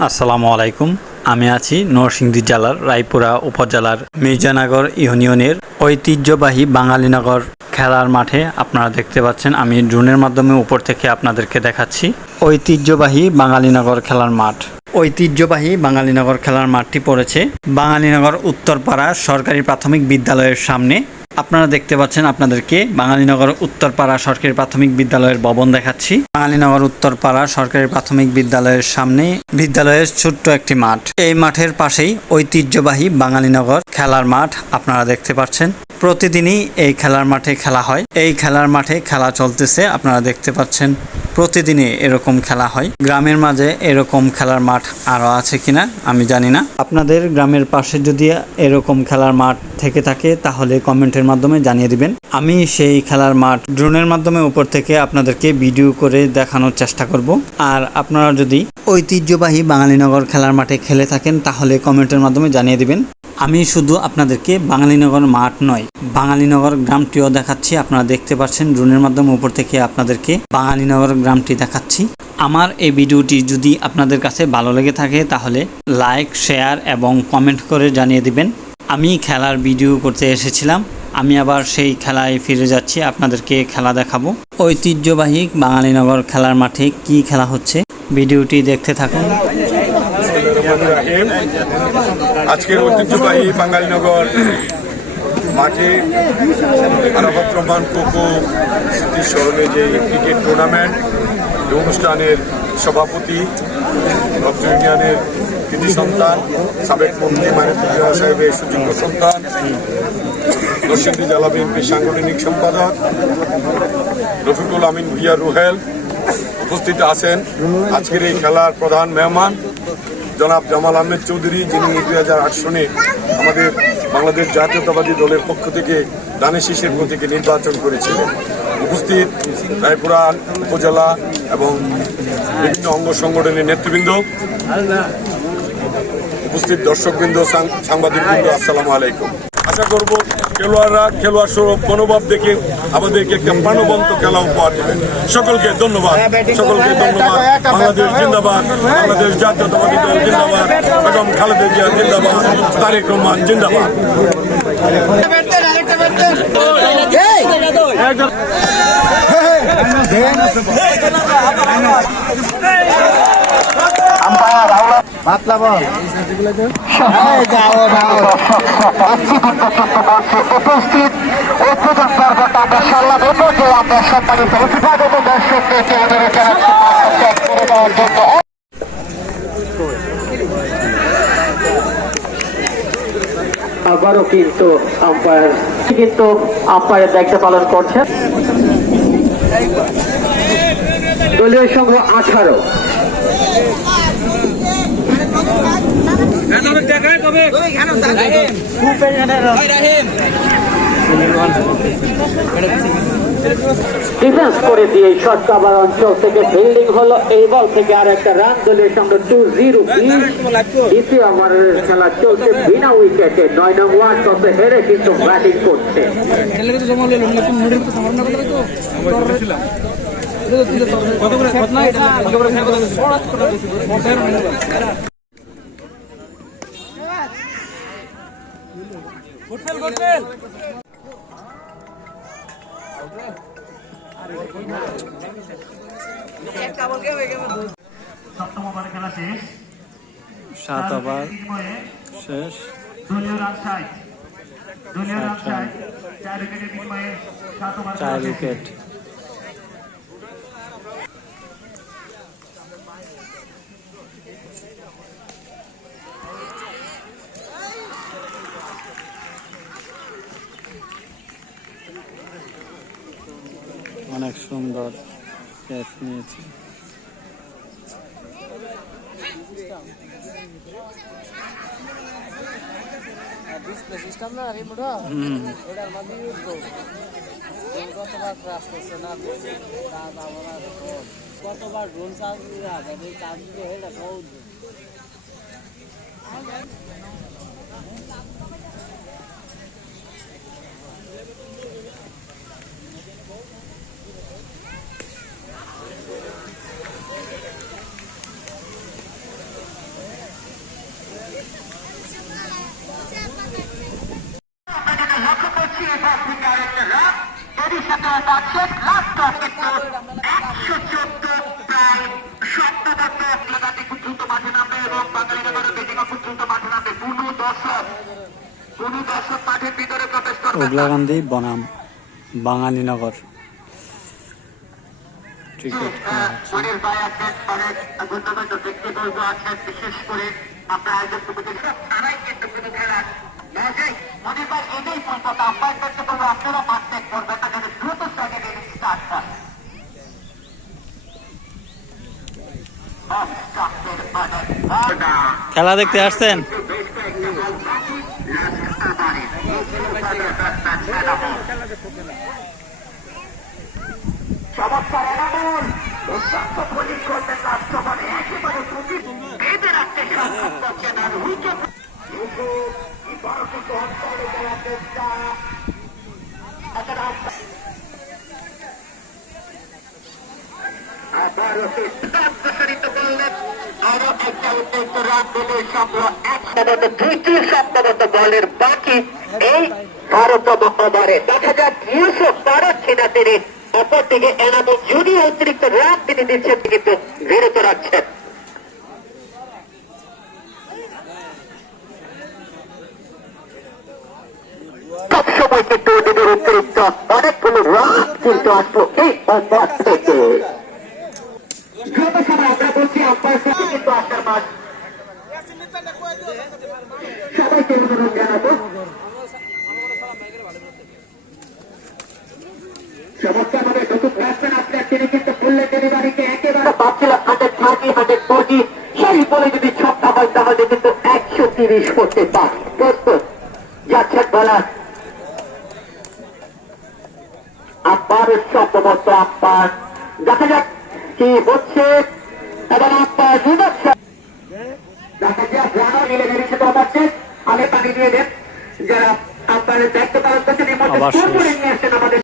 আসসালামু আলাইকুম। আমি আছি নরসিংদী জেলার রায়পুরা উপজেলার মির্জানগর ইউনিয়নের ঐতিহ্যবাহী বাঙালিনগর খেলার মাঠে আপনারা দেখতে পাচ্ছেন, আমি ড্রোনের মাধ্যমে উপর থেকে আপনাদেরকে দেখাচ্ছি। ঐতিহ্যবাহী বাঙালিনগর খেলার মাঠ। ঐতিহ্যবাহী বাঙালিনগর খেলার মাঠটি পড়েছে বাঙালিনগর উত্তরপাড়া সরকারি প্রাথমিক বিদ্যালয়ের সামনে। আপনারা দেখতে পাচ্ছেন আপনাদেরকে বাঙালিনগর উত্তরপাড়া সরকারি প্রাথমিক বিদ্যালয়ের ভবন দেখাচ্ছি। বাঙালিনগর উত্তরপাড়া সরকারি প্রাথমিক বিদ্যালয়ের সামনে বিদ্যালয়ের ছোট্ট একটি মাঠ। এই মাঠের পাশেই ঐতিহ্যবাহী বাঙালিনগর খেলার মাঠ আপনারা দেখতে পাচ্ছেন। প্রতিদিনই এই খেলার মাঠে খেলা হয়। এই খেলার মাঠে খেলা চলতেছে, আপনারা দেখতে পাচ্ছেন। প্রতিদিনই এরকম খেলা হয়। গ্রামের মাঝে এরকম খেলার মাঠ আরও আছে কিনা আমি জানি না। আপনাদের গ্রামের পাশে যদি এরকম খেলার মাঠ থেকে থাকে, তাহলে কমেন্টের মাধ্যমে জানিয়ে দিবেন। আমি সেই খেলার মাঠ ড্রোনের মাধ্যমে উপর থেকে আপনাদেরকে ভিডিও করে দেখানোর চেষ্টা করব। আর আপনারা যদি ঐতিহ্যবাহী বাঙালিনগর খেলার মাঠে খেলে থাকেন, তাহলে কমেন্টের মাধ্যমে জানিয়ে দিবেন। আমি শুধু আপনাদেরকে বাঙালিনগর মাঠ নয়, বাঙালিনগর গ্রামটিও দেখাচ্ছি। আপনারা দেখতে পাচ্ছেন ড্রোনের মাধ্যমে উপর থেকে আপনাদেরকে বাঙালিনগর গ্রামটি দেখাচ্ছি। আমার এই ভিডিওটি যদি আপনাদের কাছে ভালো লেগে থাকে, তাহলে লাইক, শেয়ার এবং কমেন্ট করে জানিয়ে দিবেন। আমি খেলার ভিডিও করতে এসেছিলাম। আমি আবার সেই খেলায় ফিরে যাচ্ছি, আপনাদেরকে খেলা দেখাবো। ঐতিহ্যবাহী বাঙালিনগর খেলার মাঠে কি খেলা হচ্ছে, ভিডিওটি দেখতে থাকুন। আজকের ঐতিহ্যবাহী বাঙালিনগর মাঠে আরাফাত রহমান কোকো স্মরণে যে ক্রিকেট টুর্নামেন্ট অনুষ্ঠানের সভাপতি রক্ত ইউনিয়নের কৃতি সন্তান, সাবেক মন্ত্রী মানিকুল্লাহ সাহেবের সুযোগ্য সন্তান নরসিংদী জেলা বিএনপির সাংগঠনিক সম্পাদক রফিকুল আমিন ভুইয়া রুহেল উপস্থিত আছেন। আজকের এই খেলার প্রধান মেহমান জনাব জামাল আহমেদ চৌধুরী, যিনি দুই হাজার আট সনে আমাদের বাংলাদেশ জাতীয়তাবাদী দলের পক্ষ থেকে দানে শীষের প্রতীকে নির্বাচন করেছিলেন। উপস্থিত রায়পুরা উপজেলা এবং বিভিন্ন অঙ্গ সংগঠনের নেতৃবৃন্দ, উপস্থিত দর্শকবৃন্দ সাংবাদিকবৃন্দ, আসসালামু আলাইকুম। আশা করব খেলোয়াড়রা, খেলোয়াড় স্বরূপ মনোভাব দেখে আমাদেরকে একটা প্রাণবন্ত খেলা উপহার দেবেন। সকলকে ধন্যবাদ। সকলকে ধন্যবাদ। বাংলাদেশ জিন্দাবাদ। বাংলাদেশ জাতীয়তাবাদী দল জিন্দাবাদ। এবং খালেদা জিয়া জিন্দাবাদ। তারেক রহমান জিন্দাবাদ। উপস্থিত উদ্বোধন মাঠটা ত্যাগ করে দেওয়ার জন্য আবারও কিন্তু আম্পায়ার কিন্তু আম্পায়ার দায়িত্ব পালন করছেন দলীয় সংঘ আঠারো। ডিফেন্স করে দিয়ে শট কাভার অঞ্চল থেকে ফিল্ডিং হলো এই বল থেকে আর একটা রান দলের সঙ্গে টু জিরো দ্বিতীয় ওভারের খেলা চলছে বিনা উইকেটে নয় নং ওয়ান টসে হেরে কিন্তু ব্যাটিং করছে সপ্তম ওভারে খেলা শেষ। সাত ওভার শেষ। দলীয় রান ষাট দলীয় রান ষাট চার উইকেটের বিনিময়ে সাত ওভার চার উইকেট। অনেক সুন্দর ক্যাচ নিয়েছে। কতবার ড্রোন চার্জ চার্জ দিয়ে এটা সহজ হয়ে যাচ্ছে লাস্ট কিন্তু একশো চোদ্দ প্রায় সপ্তাহত লাগাতে খুব দ্রুত মাঠে নামবে এবং বাঙালি নগরের বেদিকা খুব দ্রুত মাঠে নামবে কোনো দর্শক কোনো দর্শক মাঠের ভিতরে প্রবেশ করবে না। ওগলাকান্দি বনাম বাঙালিনগর ক্রিকেট খেলা হচ্ছে মনির ভাই আছেন অনেক গুরুত্বপূর্ণ ব্যক্তিবর্গ আছেন বিশেষ করে আমরা আয়োজন কমিটির সব তারাই কিন্তু কোনো খেলার মজাই মনির ভাই এটাই বলব আহ্বান করতে বলব আপনারা মাঠ ত্যাগ করবেন দ্রুত স্টার্টে স্টার্ট হয় খেলা দেখতে আসছেন? চমৎকার এনামুল। করতেন লাস্ট ওভারে একেবারে প্রতি বেঁধে রাখতে আর একটা উদ্দেশ্য রান দিলে সম্ভব এক সম্ভবত সম্ভবত বলের বাকি। এই ভারতম ওভারে দেখা ইউসুফ পারেন কিনা তিনি অপরদিকে এনামুল জুনিয়র অতিরিক্ত রান তিনি দিচ্ছেন কিন্তু বিরত রাখছেন। সবাইকে অনুরোধ জানাব চমৎকারভাবে নতুন ব্যাটসম্যান আপনার তিনি কিন্তু ফুললে ডেলিভারিকে একেবারে পাচ্ছিলাম হান্ড্রেড থার্টি হান্ড্রেড ফোরটি সেই বলে যদি ছক্কা হয় তাহলে কিন্তু একশো তিরিশ করতে পারে। প্রস্তুত যাচ্ছেন বলার। আব্বার সম্ভবত আব্বার। দেখা যাক কি হচ্ছে। এবং আব্বার দেখা যাক রানা মিলে নিরিক্ষিত হচ্ছে আগে পানি দিয়ে দেন যারা আব্বারের দায়িত্ব পালন করছেন এই মধ্যে স্কোর করে নিয়ে আসছেন আমাদের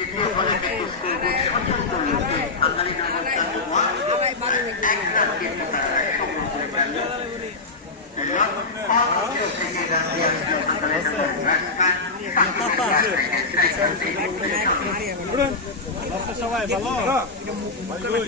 দ্বিতীয় প্রজেক্ট একটি স্কুল করছে অত্যন্ত লোকে আকালি নাগরিকার জন্য এক লাখ কিন্তু তারা একশো বছরের জানলেন সবাই ভালো